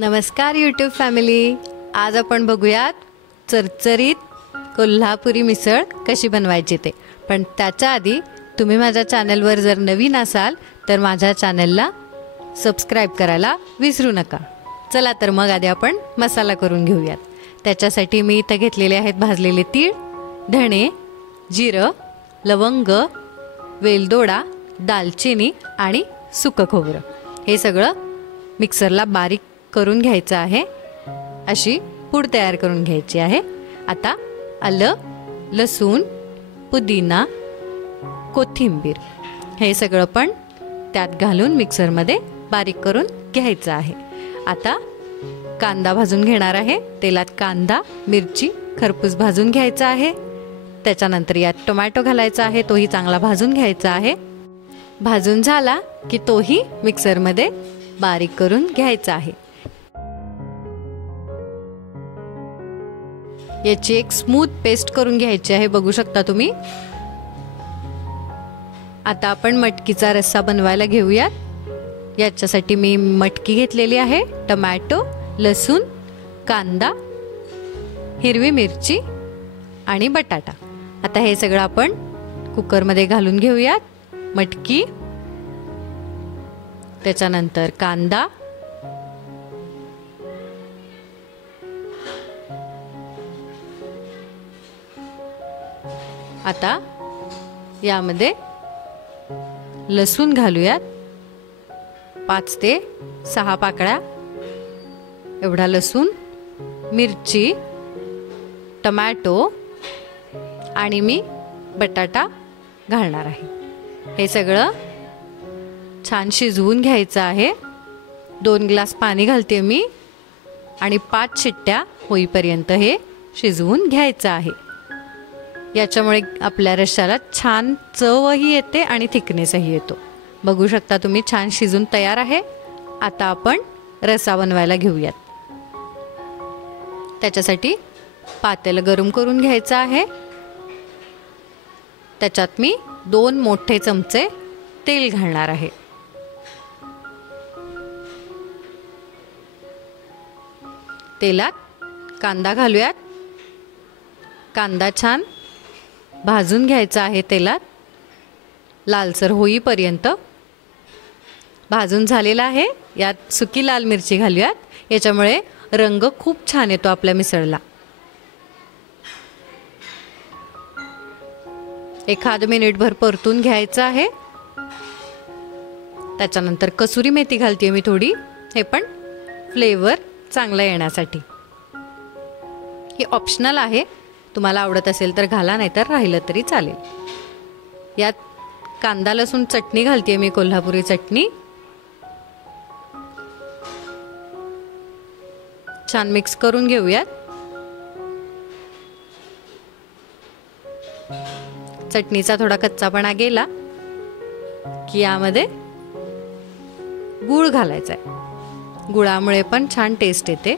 नमस्कार YouTube family. आज आपण बघूयात चरचरीत कोल्हापुरी मिसळ कशी बनवायची ते. पण त्याच्या आधी तुम्ही माझ्या चॅनलवर जर नवीन असाल तर माझ्या चॅनलला सबस्क्राईब करायला विसरू नका. चला तर मग आधी आपण मसाला करून घेऊयात. त्याच्यासाठी मी इथं घेतलेले आहेत भाजलेले तीळ, धणे, जिरं, लवंग, वेलदोडा, दालचिनी आणि सुकं खोबरं. हे सगळं मिक्सरला बारीक करून घ्यायचं आहे. अशी पूड तयार करून घ्यायची आहे. आता आलं, लसूण, पुदिना, कोथिंबीर हे सगळं पण त्यात घालून मिक्सरमध्ये बारीक करून घ्यायचं आहे. आता कांदा भाजून घेणार आहे. तेलात कांदा, मिरची खरपूस भाजून घ्यायचा आहे. त्याच्यानंतर यात टोमॅटो घालायचा आहे. तोही चांगला भाजून घ्यायचा आहे. भाजून झाला की तोही मिक्सरमध्ये बारीक करून घ्यायचा आहे. याची एक स्मूथ पेस्ट करून घ्यायची आहे. बघू शकता तुम्ही. आता आपण मटकीचा रस्सा बनवायला घेऊयात. याच्यासाठी मी मटकी घेतलेली आहे. टोमॅटो, लसूण, कांदा, हिरवी मिरची आणि बटाटा. आता हे सगळं आपण कुकरमध्ये घालून घेऊयात. मटकी, त्याच्यानंतर कांदा, आता यामध्ये लसूण घालूयात. 5 ते 6 पाकळ्या एवढा लसूण, मिरची, टोमॅटो आणि मी बटाटा घालणार आहे. हे सगळं छान शिजवून घ्यायचं आहे. 2 ग्लास पाणी घालते मी आणि 5 शिट्ट्या होईपर्यंत हे शिजवून घ्यायचं आहे. याच्यामुळे आपल्या रश्श्याला छान चवही येते आणि थिकनेसही येतो. बघू शकता तुम्ही. छान शिजून तयार आहे. आता आपण रस्सा बनवायला घेऊयात. त्याच्यासाठी पातेलं गरम करून घ्यायचं आहे. त्याच्यात मी 2 मोठे चमचे तेल घालणार आहे. तेलात कांदा घालूयात. कांदा छान भाजून घ्यायचा आहे. तेलात लालसर होईपर्यंत भाजून झालेला आहे. यात सुकी लाल मिरची घालूयात. याच्यामुळे रंग खूप छान येतो आपल्या मिसळला. 1 मिनिटभर परतून घ्यायचं आहे. त्याच्यानंतर कसुरी मेथी घालते मी थोडी. हे पण फ्लेवर चांगला येण्यासाठी. हे ऑप्शनल आहे. तुम्हाला आवडत असेल तर घाला, नाही तर राहिलं तरी चालेल. यात कांदा लसूण चटणी घालते मी, कोल्हापुरी चटणी. छान मिक्स करून घेऊयात. चटणीचा थोडा कच्चापणा गेला की यामध्ये गूळ घालायचा आहे. गुळामुळे पण छान टेस्ट येते.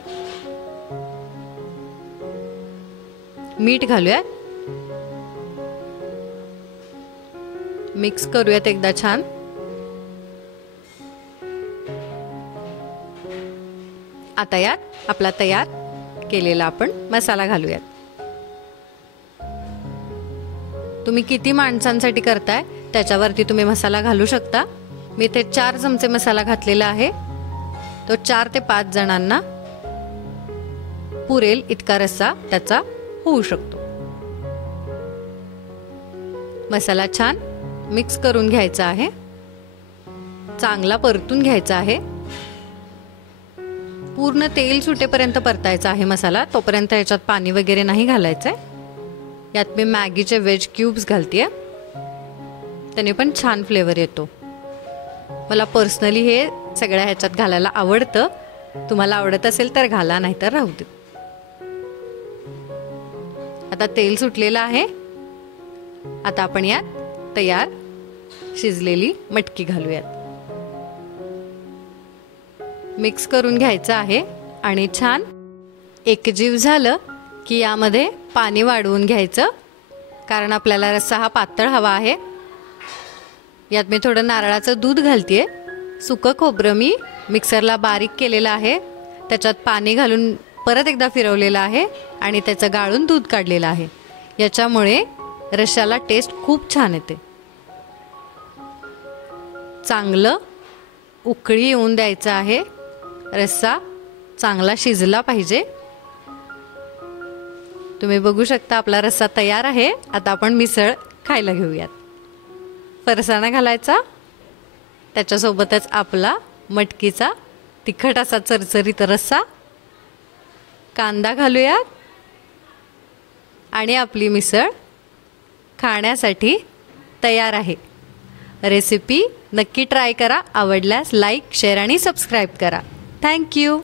मीठ घालूयात. मिक्स करूयात एकदा छान. आता यात आपला तयार केलेला आपण मसाला घालूयात. तुम्ही किती माणसांसाठी करताय त्याच्यावरती तुम्ही मसाला घालू शकता. मी इथे 4 चमचे मसाला घातलेला आहे. तो 4 ते 5 जणांना पुरेल इतका रस्सा त्याचा होऊ शकतो. मसाला छान मिक्स करून घ्यायचा आहे. चांगला परतून घ्यायचा आहे. पूर्ण तेल सुटेपर्यंत परतायचा आहे मसाला. तोपर्यंत याच्यात पाणी वगैरे नाही घालायचंय. यात मी मॅगीचे वेज क्यूब्स घालतेय. त्याने पण छान फ्लेवर येतो. मला पर्सनली हे सगळ्या ह्याच्यात घालायला आवडतं. तुम्हाला आवडत असेल तर घाला, नाही तर राहू दे. आता तेल सुटलेलं आहे. आता आपण यात तयार शिजलेली मटकी घालूयात. मिक्स करून घ्यायचं आहे आणि छान एकजीव झालं की यामध्ये पाणी वाढवून घ्यायचं. कारण आपल्याला रस्सा हा पातळ हवा आहे. यात मी थोडं नारळाचं दूध घालतेय. सुकं खोबरं मी मिक्सरला बारीक केलेलं आहे. त्याच्यात पाणी घालून परत एकदा फिरवलेलं आहे आणि त्याचं गाळून दूध काढलेलं आहे. याच्यामुळे रश्श्याला टेस्ट खूप छान येते. चांगलं उकळी येऊन द्यायचं आहे. रस्सा चांगला शिजला पाहिजे. तुम्ही बघू शकता आपला रस्सा तयार आहे. आता आपण मिसळ खायला घेऊयात. फरसाणा घालायचा, त्याच्यासोबतच आपला मटकीचा तिखट असा चरचरीत रस्सा, कांदा घालूयात आणि आपली मिसळ खाण्यासाठी तयार आहे. रेसिपी नक्की ट्राय करा. आवडल्यास लाईक, शेअर आणि सबस्क्राईब करा. थँक्यू.